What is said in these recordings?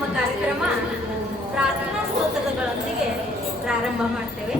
ನಮ್ಮ ಕಾರ್ಯಕ್ರಮ ಪ್ರಾರ್ಥನಾ ಸ್ತೋತ್ರಗಳೊಂದಿಗೆ ಪ್ರಾರಂಭ ಮಾಡ್ತೇವೆ.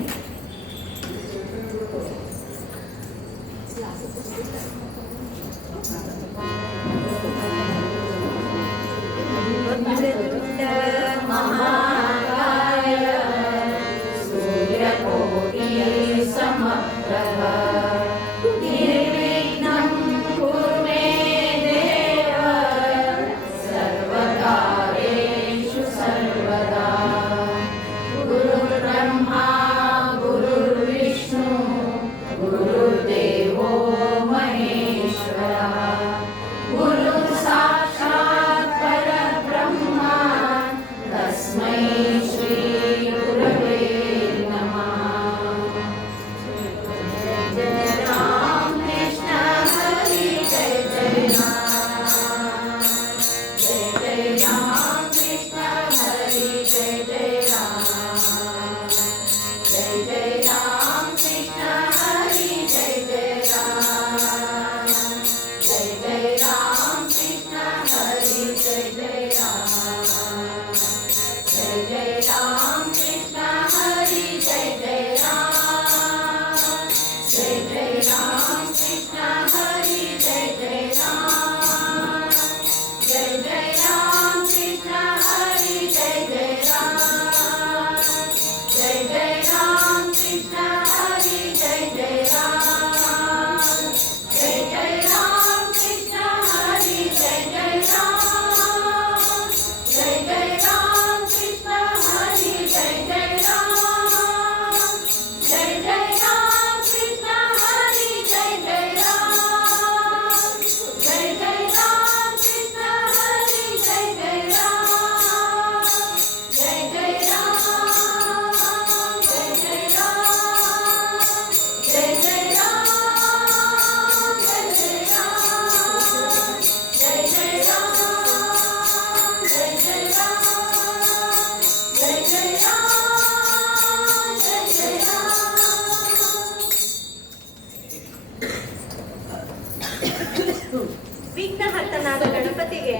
ವಿಘ್ನಹರ್ತನಾದ ಗಣಪತಿಗೆ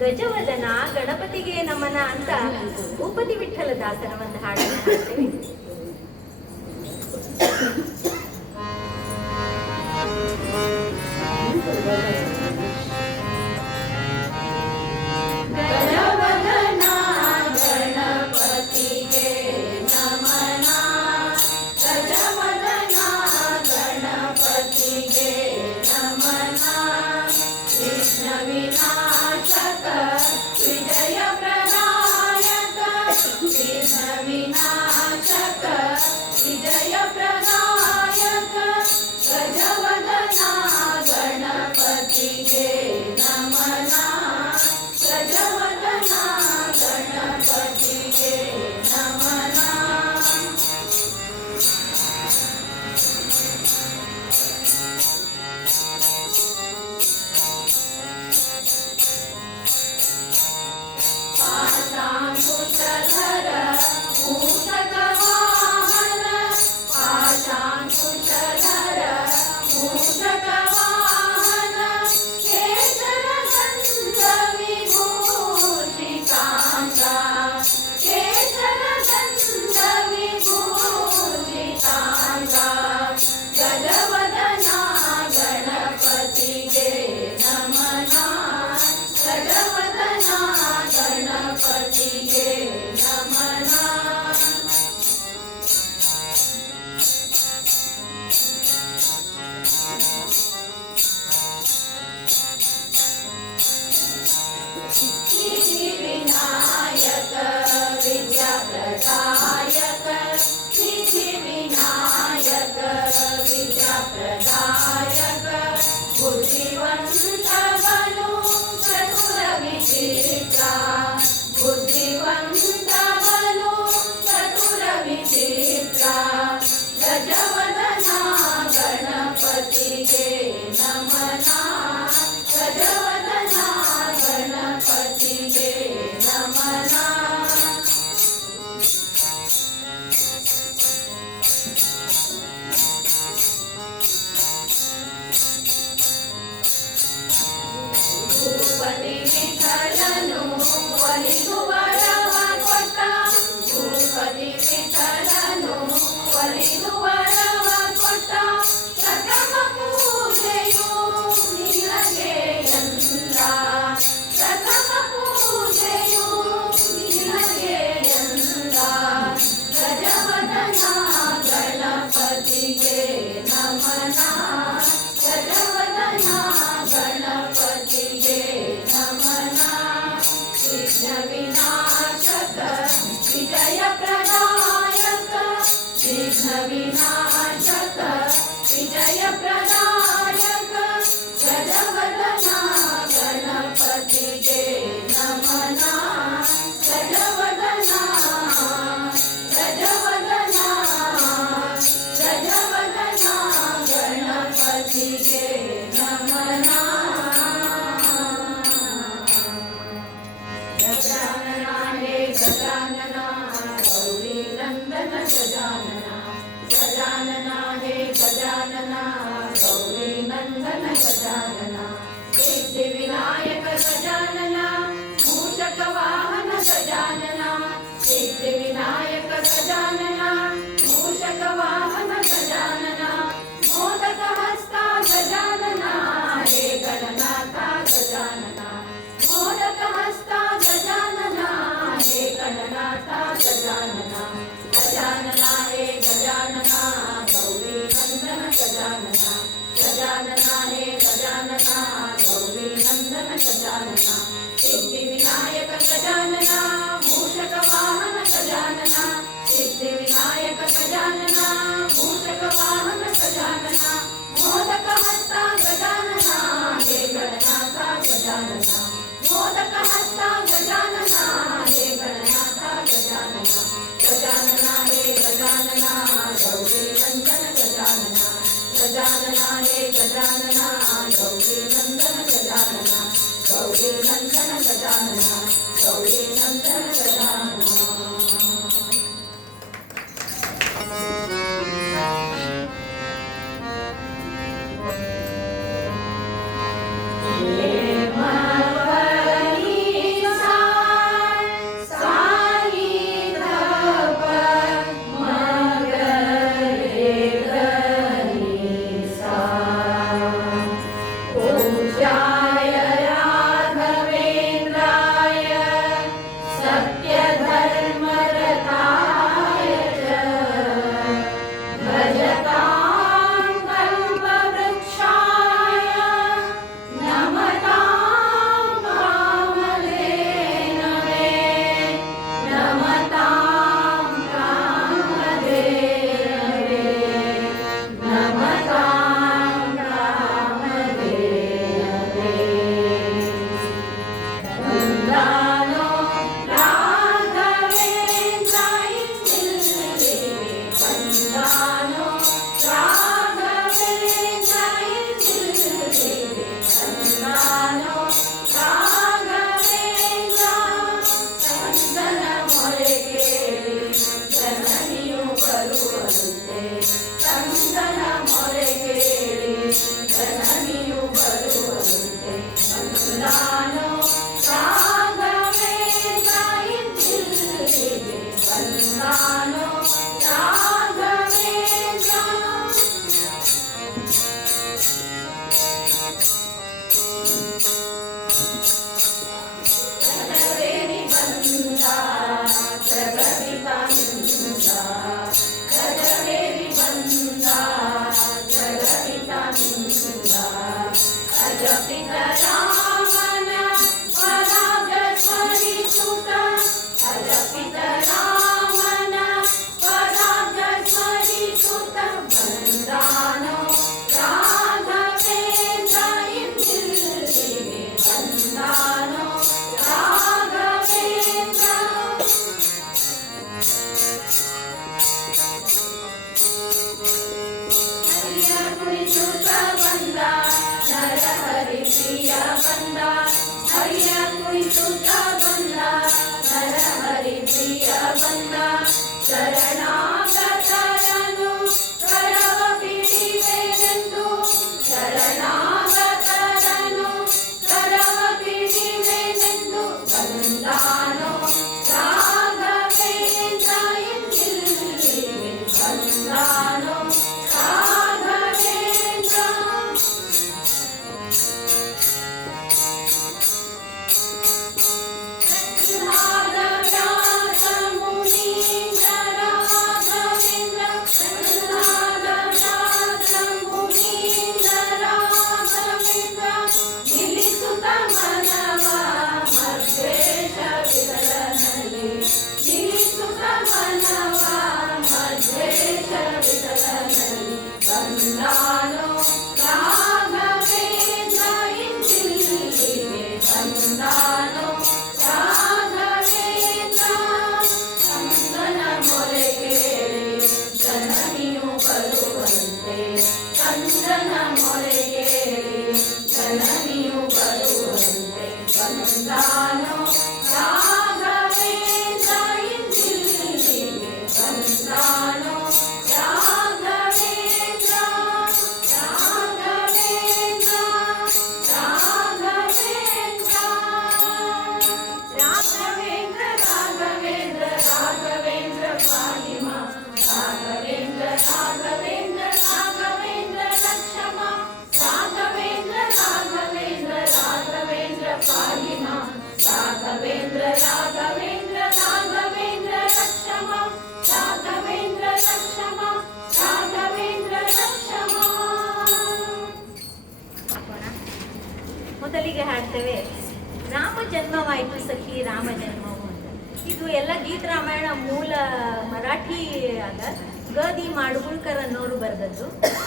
ಗಜವದನ ಗಣಪತಿಗೆ ನಮನ ಅಂತ ಭೂಪತಿ ವಿಠ್ಠಲ ದಾಸರ ಒಂದು ಹಾಡನ್ನು ಹಾಡ್ತೇವೆ. गजानना गौरी नंदन गजानना गजानना हे गजानना गौरी नंदन गजानना सिद्धिविनायक गजानना मूषक वाहन गजानना सिद्धिविनायक गजानना मूषक वाहन गजानना मोदक हस्ता गजानना हे गणनाथा गजानना मोदक हस्ता गजानना हे गणनाथा गजानना गजानना हे गजानना गौरी नंदन गजानना गजानना हे गजानना गौरी नंदन गजानना सिद्धिविनायक गजानना मूषक वाहन गजानना सिद्धिविनायक गजानना मूषक वाहन गजानना मोदक हस्ता गजानना हे गणनाथा गजानना मोदक हस्ता गजानना हे गणनाथा गजानना गजानना हे गजानना गौरी नंदन गजानना गजानना हे गजानना गौरी नंदन गजानना गौरी नंदन गजानना गौरी नंदन गजानना पूजाय राघवेन्द्राय सत्य ರಾಘವೇಂದ್ರ ರಾಘವೇಂದ್ರ ರಾಘವೇಂದ್ರ ಲಕ್ಷಮ ರಾಘವೇಂದ್ರ ರಾಘವೇಂದ್ರ ರಾಘವೇಂದ್ರ ಪಾಹಿ ಮಾಂ ರಾಘವೇಂದ್ರ ರಾಘವೇಂದ್ರ ರಾಘವೇಂದ್ರ ಲಕ್ಷಮ ರಾಘವೇಂದ್ರ ಲಕ್ಷಮ ರಾಘವೇಂದ್ರ ಲಕ್ಷಮ. ಮೊದಲಿಗೆ ಹಾಡ್ತೇವೆ ರಾಮ ಜನ್ಮವಾಯಿತು ಸಖಿ ರಾಮ ಜನ್ಮವು ಅಂತ. ಇದು ಎಲ್ಲ ಗೀತ ರಾಮಾಯಣ ಮೂಲ ಮರಾಠಿ ಆದ ಗ.ದಿ. ಮಾಡ್ಗುಳ್ಕರ್ ಅನ್ನೋರು ಬರೆದದ್ದು.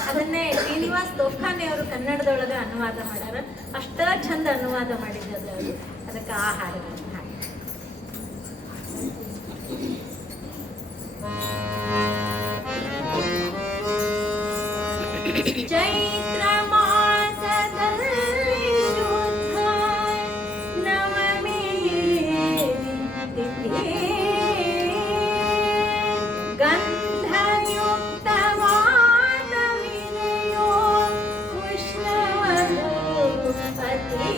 ಅದನ್ನೇ ಶ್ರೀನಿವಾಸ್ ದೋಖಾನೆ ಅವರು ಕನ್ನಡದೊಳಗೆ ಅನುವಾದ ಮಾಡ್ಯಾರ. ಅಷ್ಟ ಚಂದ ಅನುವಾದ ಮಾಡಿದ್ದದು ಅದು. ಅದಕ್ಕೆ ಆ ಹಾಡುಗಳನ್ನು ಹಾಡಿ. ಚೈತ್ರ ಮಾಸದಲ್ಲಿ ಶುದ್ಧ ನವಮಿ ತಿಥಿ ಗಂಧಯುಕ್ತವಾದ ವಿನಯೋ ಉಷ್ಣವದು ಅತಿ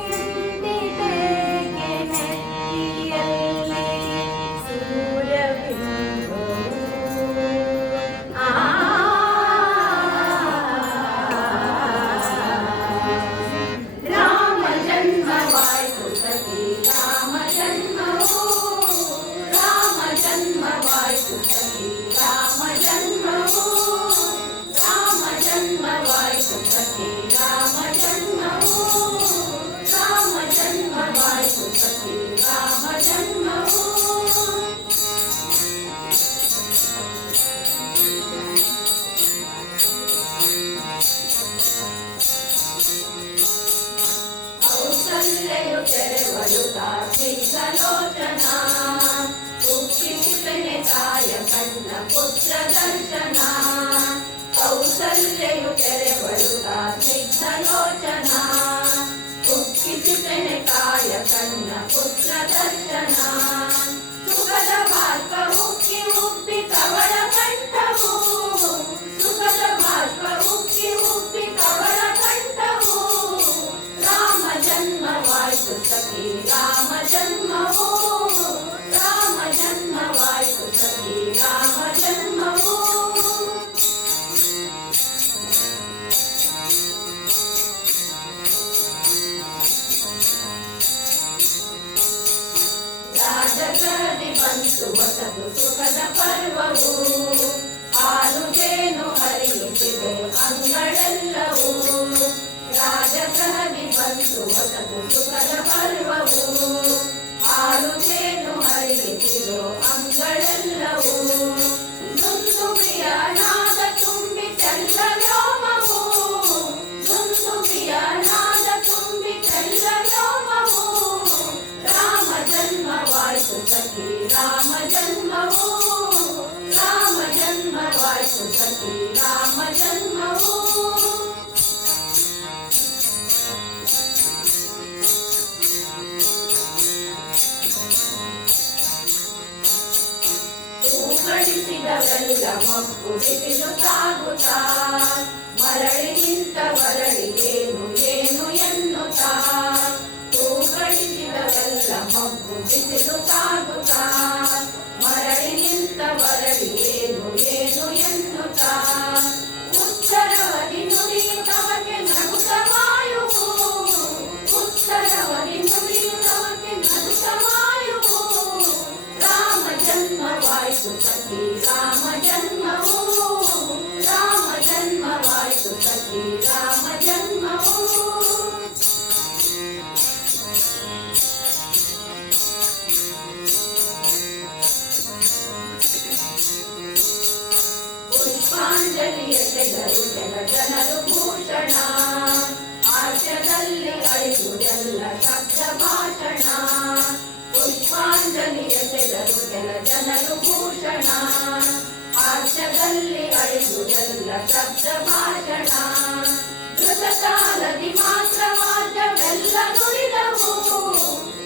ನಿಂದಿತೆಗೆ ನೆತ್ತಿಯಲ್ಲಿ ಸೂರ್ಯಬಿಂಬವು ರಾಮ ಜನ್ಮವಾಯಿತು ಸಖಿ ರಾಮ ಜನ್ಮವು ರಾಮ ಜನ್ಮವಾಯಿತು ಸಖಿ ರಾಮ ಜನ್ಮವು ರಾಮ ಜನ್ಮವಾಯಿತು ಸಖಿ ರಾಮ ಜನ್ಮವು ರಾಮ ಜನ್ಮವಾಯಿತು ಸಖಿ ರಾಮ ಜನ್ಮವು. ಕೌಸಲ್ಯೆಯು ತೆರೆವಳು ಸ್ನಿಗ್ಧಲೋಚನ ಕುಕ್ಷಿಸಿಪೆನೆ ತಾಯ ಕಣ್ಣ ಪುತ್ರ ದರ್ಶನ. ಕೌಸಲ್ಯೆಯು ತೆರೆವಳು ಸ್ನಿಗ್ಧಲೋಚನ ಕುಕ್ಷಿಸಿಪೆನೆ ತಾಯ ಕಣ್ಣ ಪುತ್ರ ದರ್ಶನ. ಸುಖದ ಬಾಷ್ಪ ಉಕ್ಕಿ ಉಬ್ಬಿ ಕವಳ ಕಂಠವು ಸುಖದ ಬಾಷ್ಪ ಉಕ್ಕಿ ಉಬ್ಬಿ ಕವಳ ಕಂಠವು ರಾಮ ಜನ್ಮವಾಯಿತು ಸಖಿ ರಾಮ ಜನ್ಮವು ರಾಮ ಜನ್ಮವಾಯಿತು ಸಖಿ ರಾಮ ಜನ್ಮವು. ರಾಜಗದಿ ಬಂತು ಹೊಸದು ಸುಖದ ಪರ್ವವು ಹಾಲು ಜೇನು ಹರಿಯುತ್ತಿದೆ ಅಂಗಳೆಲ್ಲವೂ. ರಾಜಗದಿ ಬಂತು ಹೊಸದು ಸುಖದ ಪರ್ವವು ಹಾಲು ಜೇನು ಹರಿಯುತ್ತಿರೋ ಅಂಗಳೆಲ್ಲವೂ. ದುಂದುಬಿಯ ನಾದ ತುಂಬಿ ಚೆಲ್ಲ ವ್ಯೋಮವು ದುಂದುಬಿಯ ನಾದ ತುಂಬಿ ಚೆಲ್ಲ ವ್ಯೋಮವು ರಾಮ ಜನ್ಮವಾಯಿತು ಸಖಿ ರಾಮ ಜನ್ಮವು ರಾಮ ಜನ್ಮವಾಯಿತು ಸಖಿ ರಾಮ ಜನ್ಮವು. ತೂಗಡಿಸಿದವೆಲ್ಲ ಮಗ್ಗು ಬಿಸಿಲು ತಾಗುತ್ತಾ ಮರಳಿ ನಿಂತ ಮರಳಿಗೇನು ಏನು ಎನ್ನುತ್ತಾ. ತೂಗಡಿಸಿದವೆಲ್ಲ ಮಗ್ಗು ಬಿಸಿಲು ತಾಗುತ್ತಾ ಮರಳಿ ನಿಂತ ಮರಳಿಗೇನು ಏನು ಎನ್ನುತ್ತಾ. ಉತ್ತರವದಿ ನುಡಿಯುತ್ತವಕ್ಕೆ ನಗುತ್ತ ವಾಯುವು ಉತ್ತರವದಿ ನುಡಿಯುತ್ತವಕ್ಕೆ ನಗುತ್ತ ವಾಯುವು ರಾಮ ಜನ್ಮವಾಯಿತು ಸಖಿ ರಾಮ ಜನ್ಮವು ರಾಮ ಜನ್ಮವಾಯಿತು ಸಖಿ ರಾಮ ಜನ್ಮವು. ಪುಷ್ಪಾಂಜಲಿಯ ತೆಗರು ಕೆಲ ಜನರು ಭೂಷಣ ಹಾಸ್ಯದಲ್ಲಿ ಅಳಿದುದೆಲ್ಲ ಶಬ್ದ ಭಾಷಣ. ಪುಷ್ಪಾಂಜಲಿಯ ತೆಗರು ಕೆಲ ಜನರು ಭೂಷಣ ಹಾಸ್ಯದಲ್ಲಿ ಅಳಿದುದೆಲ್ಲ ಶಬ್ದ ಭಾಷಣ. ಧೃತಕಾಲದಿ ಮಾತ್ರ ವಾದ್ಯವೆಲ್ಲ ನುಡಿದವು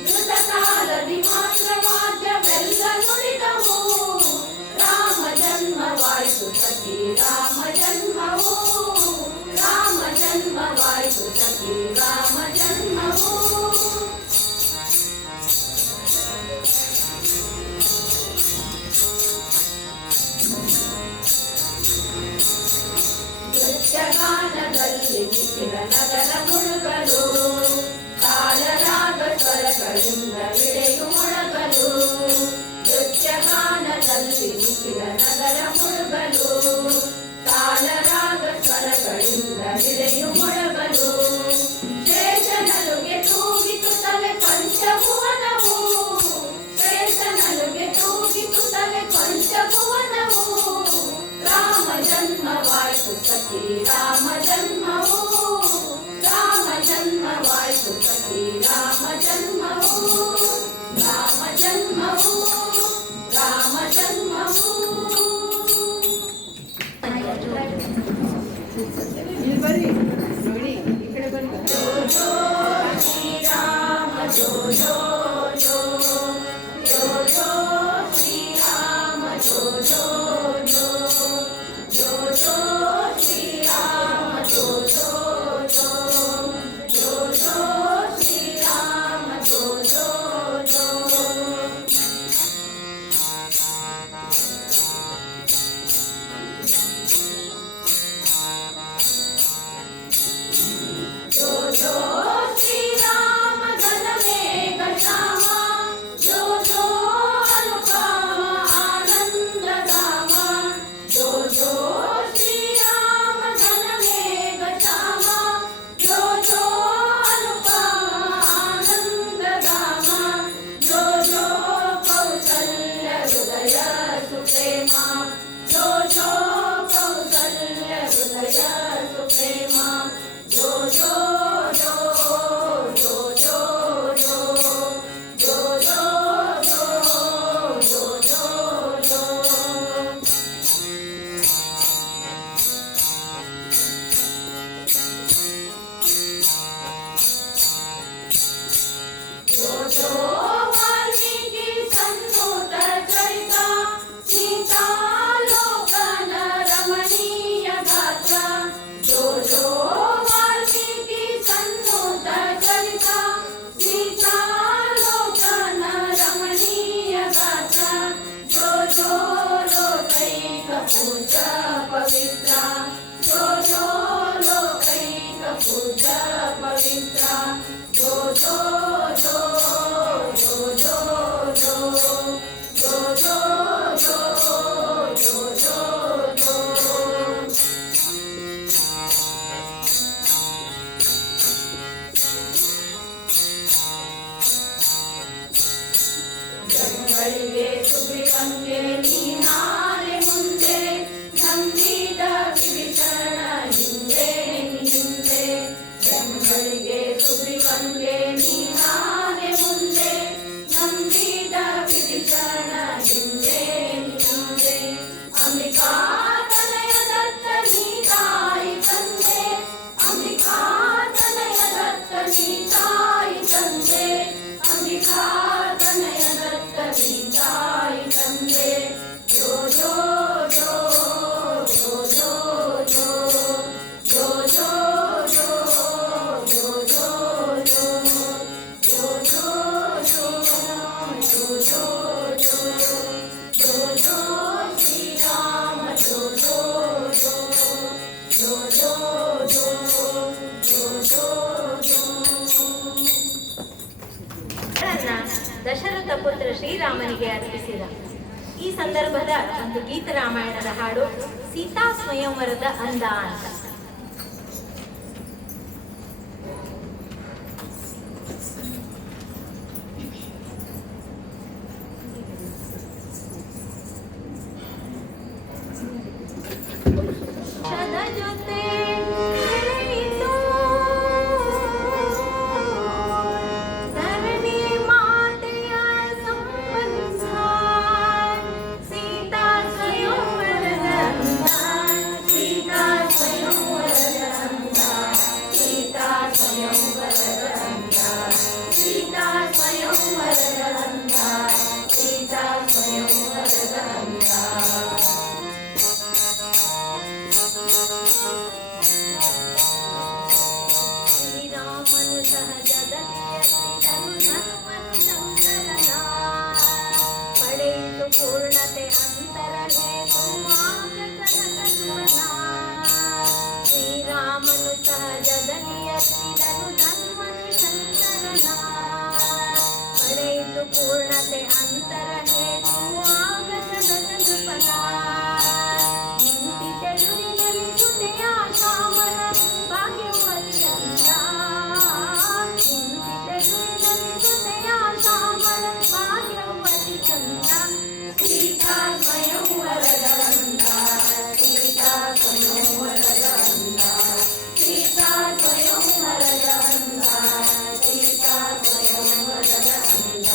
ಧೃತಕಾಲದಿ ಮಾತ್ರ ವಾದ್ಯವೆಲ್ಲ ನುಡಿದವು ರಾಮ ಜನ್ಮವಾಯಿತು ಸಖಿ ರಾಮ ಜನ್ಮವು ರಾಮ ಜನ್ಮವಾಯಿತು ಸಖಿ ರಾಮ ಜನ್ಮವು. ಸ್ವರಗಳಿಂದ ಇಳೆಯು ಮೊಳಗಲು ನೃತ್ಯಗಾನದಲ್ಲಿ ನಿಖಿಲ ನಗರ ಮುಳುಗಲು ತಾಳರಾಗ ಸ್ವರಗಳಿಂದ ಇಳೆಯು ಮೊಳಗಲು ಶೇಷನಲುಗೆ ತೂಗಿತು ತಲೆ ಪಂಚಭುವನವು ಶೇಷನಲುಗೆ ತೂಗಿತು ತಲೆ ಪಂಚಭುವನವು ರಾಮ ಜನ್ಮವಾಯಿತು ಸಖಿ ರಾಮ ಜನ್ಮವು ರಾಮ ಜನ್ಮವಾಯಿತು ಸಖಿ ರಾಮ ಜನ್ಮವು ರಾಮ ಜನ್ಮವು ರಾಮ ಜನ್ಮವು ಜೋ ಜೋ ಶ್ರೀರಾಮ ಜೋ ಜೋ ಜೋ ಜೋ ಜೋ ಶ್ರೀರಾಮ ಜೋ ಜೋ ಜೋ ಜೋ ಜೋ ಶ್ರೀರಾಮ ಜೋ ಜೋ ಜೋ ಜೋ ಜೋ ಶ್ರೀರಾಮ ಜೋ ಜೋ ಜೋ ಜೋ ಜೋ ಶ್ರೀರಾಮ ಘನ ಮೇಘ ಶ್ಯಾಮ ಜೋ ಜೋ ಅನುಪಮ ಆನಂದ ಧಾಮ ಜೋ ಜೋ ಶ್ರೀರಾಮ ಘನ ಮೇಘ ಶ್ಯಾಮ ಜೋ ಜೋ ಅನುಪಮ ಆನಂದ ಧಾಮ ಜೋ ಜೋ ಕೌಸಲ್ಯ ಹೃದಯ ಸುಪ್ರೇಮ ಜೋ ಜೋ ಕೌಸಲ್ಯ ಹೃದಯ ಸುಪ್ರೇಮ ಜೋ ಜೋ ಜೋ ಜೋ ಜೋ ಜೋ ಜೋ ಜೋ ಜೋ ಜೋ ಜೋ ಜೋ ಜೋ ವಾಲ್ಮೀಕಿ ಸನ್ನುತ ಚರಿತ ಸೀತಾಲೋಕನ ರಮಣೀಯ ಗಾತ್ರ ಜೋ ಜೋ ವಾಲ್ಮೀಕಿ ಸನ್ನುತ ಚರಿತ ಸೀತಾಲೋಕನ ರಮಣೀಯ ಗಾತ್ರ ಜೋ ಜೋ ಲೋಕೈಕ ಪೂಜ ಪವಿತ್ರ ಜೋ ಜೋ ಲೋಕೈಕ ಪೂಜ ಪವಿತ್ರ ಜೋ ಜೋ ಜೋ ಜೋ ಜೋ ಜೋ ಜೋ ಜೋ ಜೋ ಜೋ ಜೋ ಜೋ ಜನಗಳಿಗೆ ಸುಗ್ರೀವಂಗೆ ನೀನಾರೆ ಮುಂದೆ ನಂಬಿದ ವಿಭೀಷಣ ಹಿಂದೆ ಹಿಂದೆ ಜನಗಳಿಗೆ ಸುಗ್ರೀವಂಗೆ ನೀನಾರೆ ಮುಂದೆ ನಂಬಿದ ವಿಭೀಷಣ ಹಿಂದೆ ಹಿಂದೆ ಅಂಬಿಕಾ ತನಯ ದತ್ತ ನೀ ತಾಯಿ ತಂದೆ ಅಂಬಿಕಾ ತನಯ ದತ್ತ ನೀ ತಾಯಿ ತಂದೆ ಅಂಬಿಕಾ ತನಯ ದತ್ತ ನೀ ತಾಯಿ ತಂದೆ ಜೋ ಜೋ ಜೋ ಜೋ ಜೋ ಜೋ ಜೋ ಜೋ ಜೋ ಜೋ ಜೋ ಜೋ ಜೋ ಜೋ ಜೋ ಜೋ ಜೋ ಜೋ ಜೋ ಶ್ರೀರಾಮ ಜೋ ಜೋ ಜೋ ಜೋ ಜೋ ಜೋ ಜೋ ಜೋ ಜೋ ದಶರಥ ಪುತ್ರ ಶ್ರೀರಾಮನಿಗೆ ಅರ್ಪಿಸಿದ. ಈ ಸಂದರ್ಭದ ಒಂದು ಗೀತ ರಾಮಾಯಣದ ಹಾಡು ಸೀತಾ ಸ್ವಯಂವರದ ಅಂದ ಅಂತ. ಜೊತೆ ಬೆಳೆಯಿತು ಧರಣಿ ಮಾತೆಯ ಸಂಬಂಧ ಸೀತಾ ಸ್ವಯಂವರದ ಅಂದ ಸೀತಾ ಸ್ವಯಂ ಇದು ಪೂರ್ಣತೆ ಅಂತರ ಹೇತು ಆಗಸದ ನೃಪನ ನಿಂತಿತೆಯುರಿನಲ್ಲಿ ಸುತೆಯ ಶ್ಯಾಮಲ ಭಾಗ್ಯವತಿ ಚಂದ್ರ ನಿಂತಿತೆಯುರಿನಲ್ಲಿ ಸುತೆಯ ಶ್ಯಾಮಲ ಭಾಗ್ಯವತಿ ಚಂದ್ರ ಸೀತಾ ಸ್ವಯಂವರದ ಅಂದ ಸೀತಾ ಸ್ವಯಂವರದ ಅಂದ ಸೀತಾ ಸ್ವಯಂವರದ ಅಂದ ಸೀತಾ ಸ್ವಯಂವರದ ಅಂದ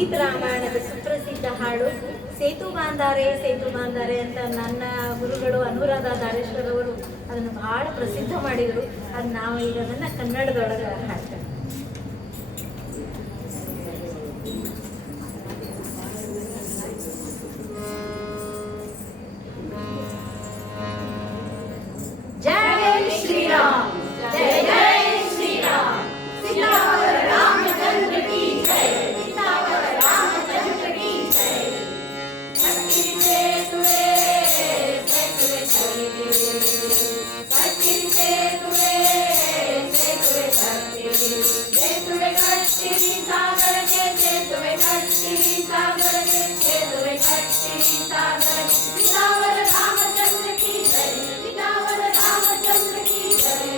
ಗೀತ ರಾಮಾಯಣದ ಸುಪ್ರಸಿದ್ಧ ಹಾಡು ಸೇತು ಬಾಂಧಾರೆ ಅಂತ ನನ್ನ ಗುರುಗಳು ಅನುರಾಧ ಧಾರೇಶ್ವರ್ ಅವರು ಅದನ್ನು ಬಹಳ ಪ್ರಸಿದ್ಧ ಮಾಡಿದರು. ಅದು ನಾವು ಈಗ ಅದನ್ನು ಕನ್ನಡದೊಳಗೆ ಹಾಡ್ತೇವೆ. जय श्री राम, जय जय श्री राम, सीतावर रामचंद्र की जय, सीतावर रामचंद्र की जय। कटी सेतुवे सेतुवे कटी सेतुवे सेतुवे सेतुवे कटी सागर के सेतुवे कटी सागर के सेतुवे कटी सागर। सीतावर रामचंद्र की जय, सीतावर रामचंद्र की जय।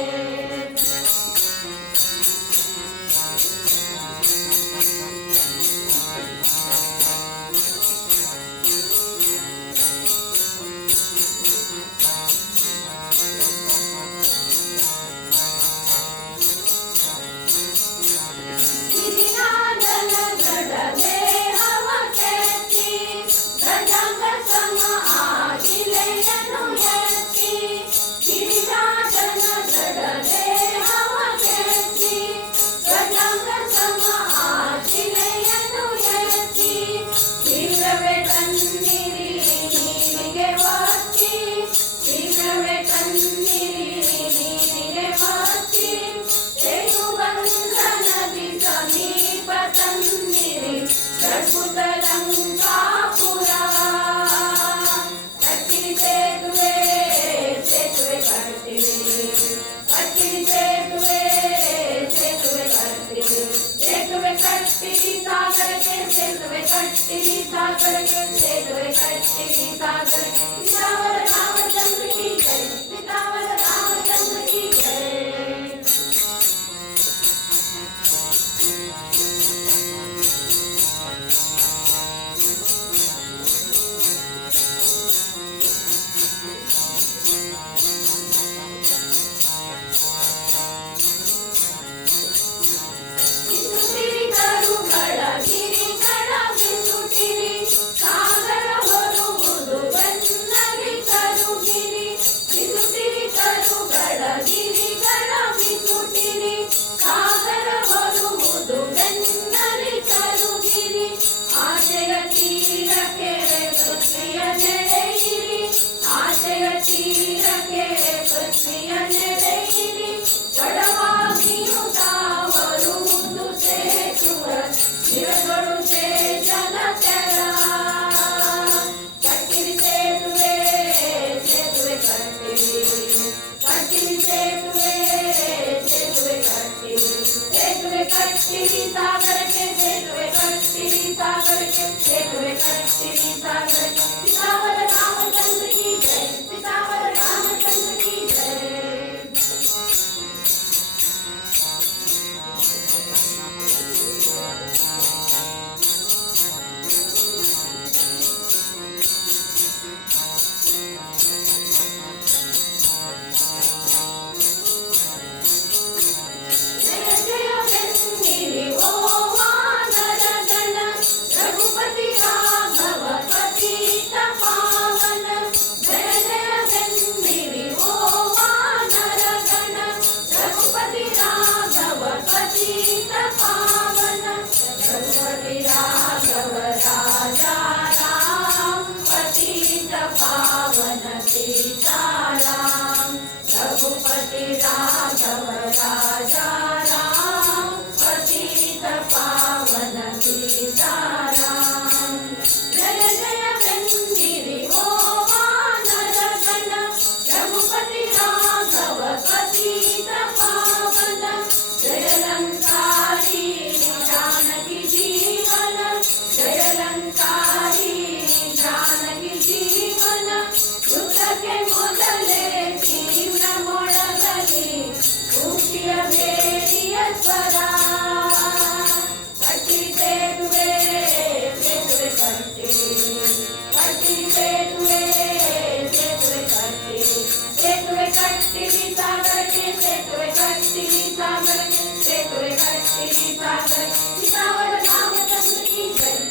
सीतावर रामचंद्र की जय।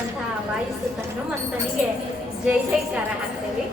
ಮಾಡಿದಂತಹ ವಾಯುಸುತ ಹನುಮಂತನಿಗೆ ಜೈ ಜೈಕಾರ ಹಾಕ್ತೇವೆ.